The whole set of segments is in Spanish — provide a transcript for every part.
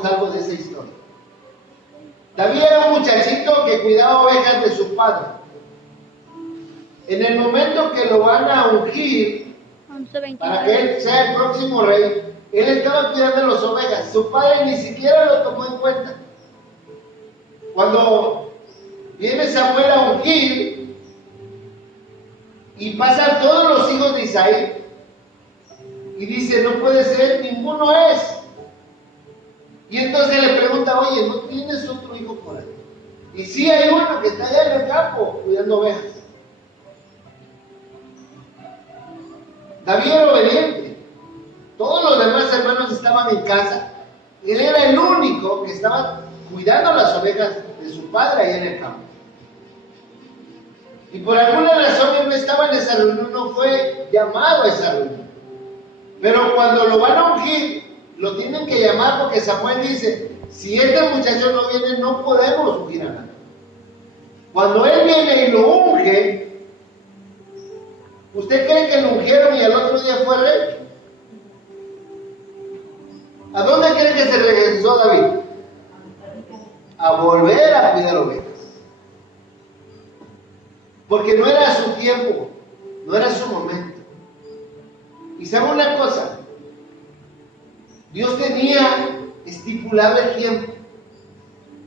conozcamos algo de esa historia. David era un muchachito que cuidaba ovejas de su padre. En el momento que lo van a ungir para que él sea el próximo rey, él estaba cuidando las ovejas. Su padre ni siquiera lo tomó en cuenta. Cuando viene Samuel a ungir y pasan todos los hijos de Isaí y dice, no puede ser, ninguno es. Y entonces le pregunta, oye, ¿no tienes otro hijo por ahí? Y sí hay uno que está allá en el campo cuidando ovejas. David era obediente. Todos los demás hermanos estaban en casa. Él era el único que estaba cuidando las ovejas de su padre ahí en el campo. Y por alguna razón él no estaba en esa reunión, no fue llamado a esa reunión. Pero cuando lo van a ungir, lo tienen que llamar porque Samuel dice, si este muchacho no viene, no podemos ungir a nadie. Cuando él viene y lo unge, ¿usted cree que lo ungieron y al otro día fue rey? ¿A dónde cree que se regresó David? A volver a cuidar ovejas. Porque no era su tiempo, no era su momento. Y sabe una cosa, Dios tenía estipulado el tiempo.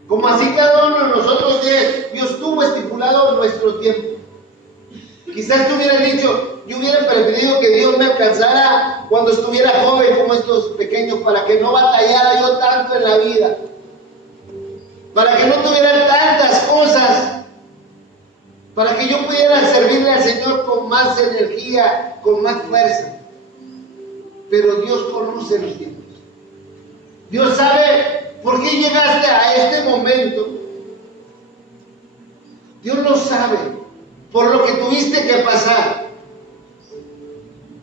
Como así cada uno de nosotros, Dios tuvo estipulado nuestro tiempo. Quizás tú hubieras dicho, yo hubiera preferido que Dios me alcanzara cuando estuviera joven como estos pequeños, para que no batallara yo tanto en la vida, para que no tuviera tantas cosas, para que yo pudiera servirle al Señor con más energía, con más fuerza. Pero Dios conoce los tiempos. Dios sabe por qué llegaste a este momento. Dios lo sabe, por lo que tuviste que pasar,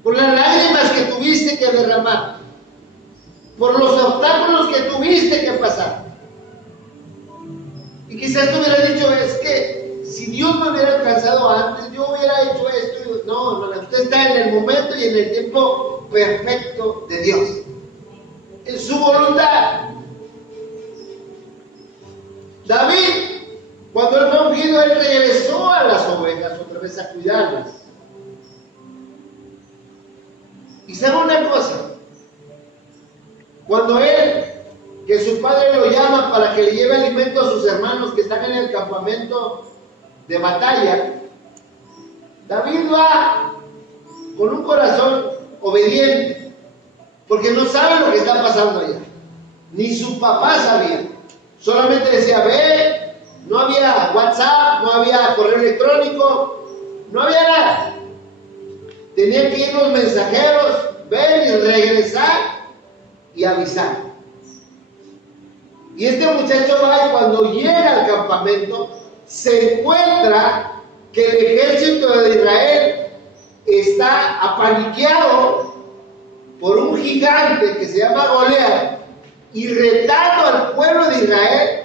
por las lágrimas que tuviste que derramar, por los obstáculos que tuviste que pasar. Y quizás tú hubieras dicho, es que si Dios me hubiera alcanzado antes, yo hubiera hecho esto. No, usted está en el momento y en el tiempo perfecto de Dios, en su voluntad. David, cuando él fue ungido, él regresó a las ovejas otra vez a cuidarlas. Y sabe una cosa, cuando que su padre lo llama para que le lleve alimento a sus hermanos que están en el campamento de batalla, David va con un corazón obediente, porque no sabe lo que está pasando allá. Ni su papá sabía. Solamente decía, ve, no había WhatsApp, no había correo electrónico, no había nada. Tenían que ir los mensajeros, ver y regresar y avisar. Y este muchacho va y cuando llega al campamento, se encuentra que el ejército de Israel está apaniqueado por un gigante que se llama Goliat y retando al pueblo de Israel.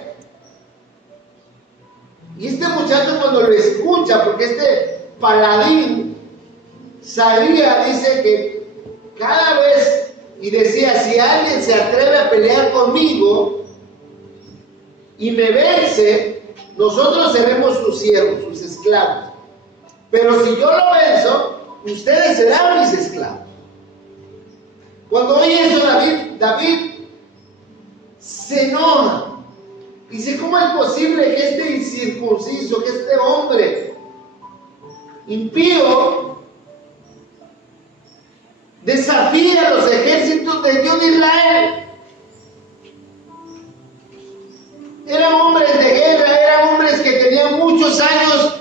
Y este muchacho cuando lo escucha, porque este paladín sabía, dice que cada vez, y decía, si alguien se atreve a pelear conmigo y me vence, nosotros seremos sus siervos, sus esclavos. Pero si yo lo venzo, ustedes serán mis esclavos. Cuando oye eso David se enoja. Dice, ¿cómo es posible que este incircunciso, que este hombre impío desafíe a los ejércitos de Dios de Israel? Eran hombres de guerra, eran hombres que tenían muchos años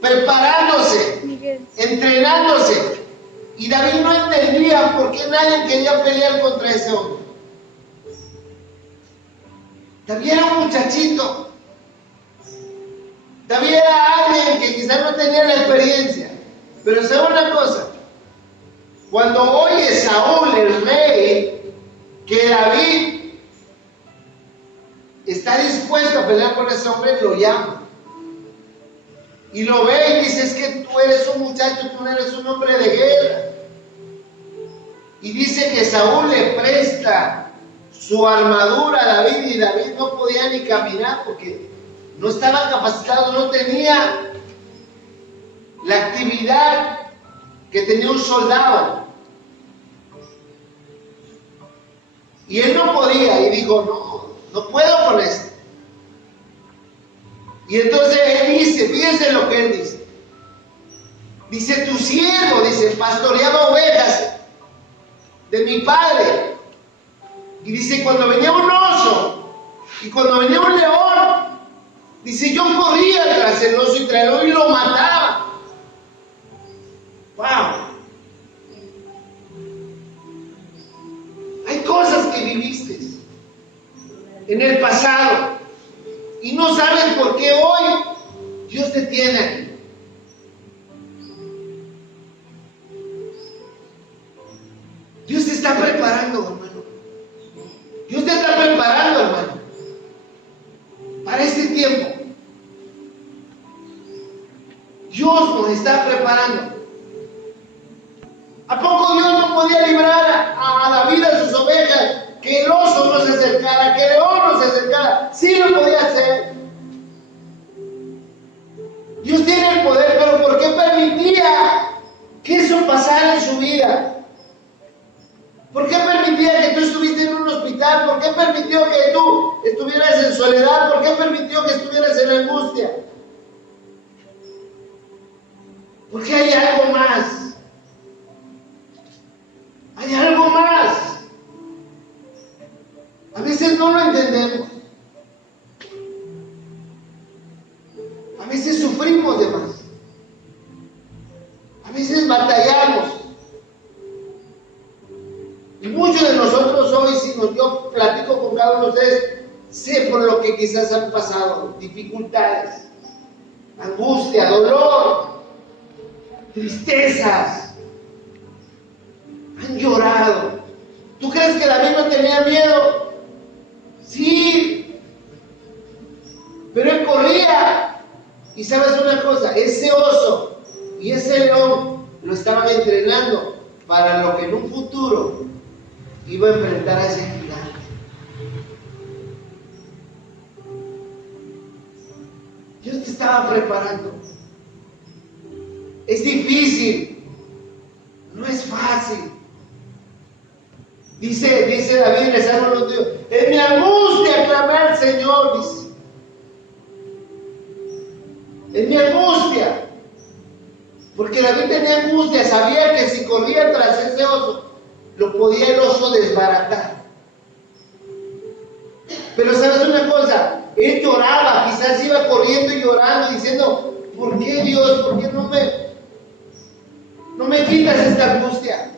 preparándose, entrenándose. Y David no entendía por qué nadie quería pelear contra ese hombre. David era un muchachito. David era alguien que quizás no tenía la experiencia. Pero sabe una cosa, cuando oye Saúl, el rey, que David está dispuesto a pelear con ese hombre, lo llama. Y lo ve y dice, es que tú eres un muchacho, tú no eres un hombre de guerra. Y dice que Saúl le presta puesta su armadura David, y David no podía ni caminar porque no estaba capacitado, no tenía la actividad que tenía un soldado. Y él no podía, y dijo, no puedo con esto. Y entonces él dice, fíjense lo que él dice. Dice, tu siervo, dice, pastoreaba ovejas de mi padre. Y dice, cuando venía un oso y cuando venía un león, dice, yo corría tras el oso y tras el león y lo mataba. ¡Wow! Hay cosas que viviste en el pasado y no sabes por qué hoy Dios te tiene aquí. Dios te está preparando, hermano. Dios te está preparando, hermano, para este tiempo. Dios nos está preparando. ¿A poco Dios no podía librar a David, a sus ovejas? Que el oso no se acercara, que el león no se acercara. Sí lo podía hacer. Dios tiene el poder, pero ¿por qué permitía que eso pasara en su vida? ¿Por qué permitía que tú estuviste en un hospital? ¿Por qué permitió que tú estuvieras en soledad? ¿Por qué permitió que estuvieras en angustia? Porque hay algo más. Hay algo más. A veces no lo entendemos. A veces sufrimos de más. A veces batallamos. Y muchos de nosotros hoy, si yo platico con cada uno de ustedes, sé por lo que quizás han pasado. Dificultades, angustia, dolor, tristezas. Han llorado. ¿Tú crees que David no tenía miedo? Sí. Pero él corría. Y sabes una cosa, ese oso y ese león lo estaban entrenando para lo que en un futuro iba a enfrentar a ese gigante. Dios te estaba preparando. Es difícil, no es fácil. Dice David en el Salmo 92, en mi angustia clamé al Señor, dice. En mi angustia. Porque David tenía angustia, sabía que si corría tras ese oso, lo podía el oso desbaratar. Pero sabes una cosa, él lloraba, quizás iba corriendo y llorando, diciendo, ¿por qué Dios? ¿Por qué no me quitas esta angustia?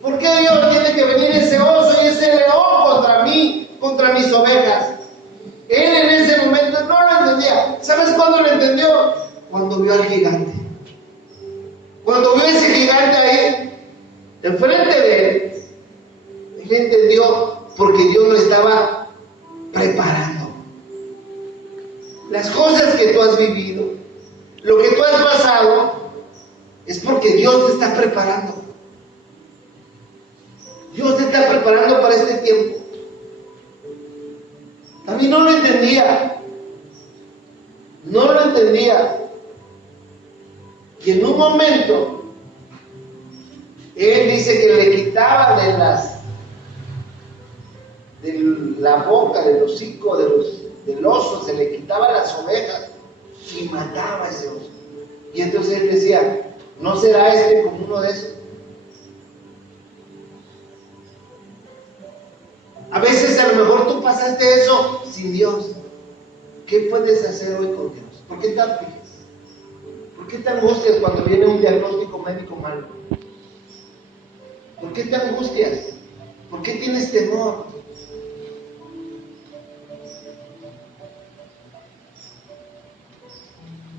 ¿Por qué Dios tiene que venir ese oso y ese león contra mí, contra mis ovejas? Él en ese momento no lo entendía. ¿Sabes cuándo lo entendió? Cuando vio al gigante. Cuando vio ese gigante ahí, enfrente de él, él entendió porque Dios lo estaba preparando. Las cosas que tú has vivido, lo que tú has pasado, es porque Dios te está preparando. Dios te está preparando para este tiempo. A mí no lo entendía. No lo entendía. Y en un momento, él dice que le quitaba de la boca, del hocico, del oso, se le quitaba las ovejas y mataba a ese oso. Y entonces él decía, ¿no será este como uno de esos? A veces a lo mejor tú pasaste eso sin Dios. ¿Qué puedes hacer hoy con Dios? ¿Por qué te afliges? ¿Por qué te angustias cuando viene un diagnóstico médico malo? ¿Por qué te angustias? ¿Por qué tienes temor?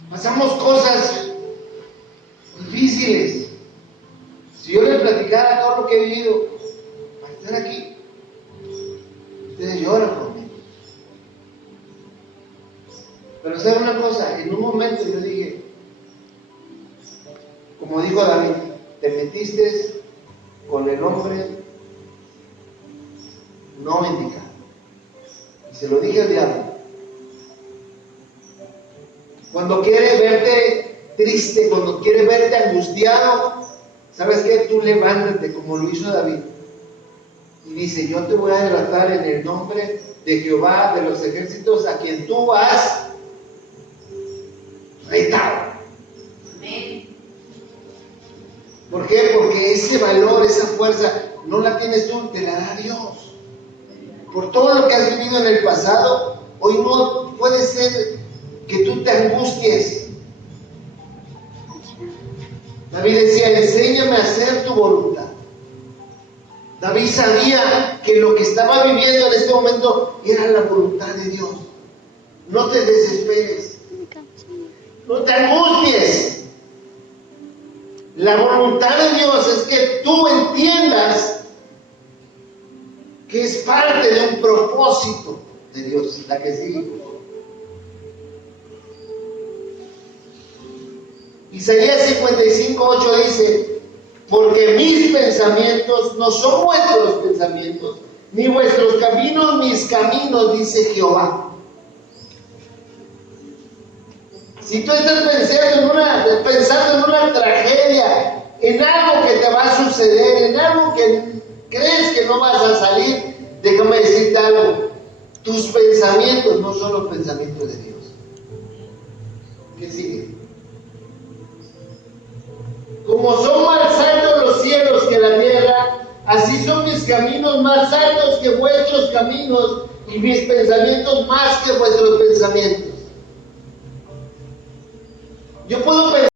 Pasamos cosas difíciles. Si yo les platicara todo lo que he vivido para estar aquí, ustedes lloran por mí. Pero ¿saben una cosa? En un momento yo dije, como dijo David, te metiste con el hombre no bendiga. Y se lo dije al diablo. Cuando quiere verte triste, cuando quiere verte angustiado, ¿sabes qué? Tú levántate como lo hizo David. Y dice, yo te voy a derrotar en el nombre de Jehová de los ejércitos, a quien tú has retado. Amén. ¿Por qué? Porque ese valor, esa fuerza, no la tienes tú, te la da Dios. Por todo lo que has vivido en el pasado, hoy no puede ser que tú te angusties. David decía, enséñame a hacer tu voluntad. David sabía que lo que estaba viviendo en este momento era la voluntad de Dios. No te desesperes, no te angusties. La voluntad de Dios es que tú entiendas que es parte de un propósito de Dios. La que sigue. Isaías 55:8 dice, porque mis pensamientos no son vuestros pensamientos, ni vuestros caminos mis caminos, dice Jehová. Si tú estás pensando en una tragedia, en algo que te va a suceder, en algo que crees que no vas a salir, déjame decirte algo. Tus pensamientos no son los pensamientos de Dios. ¿Qué sigue? Como son más altos los cielos que la tierra, así son mis caminos más altos que vuestros caminos, y mis pensamientos más que vuestros pensamientos. Yo puedo pensar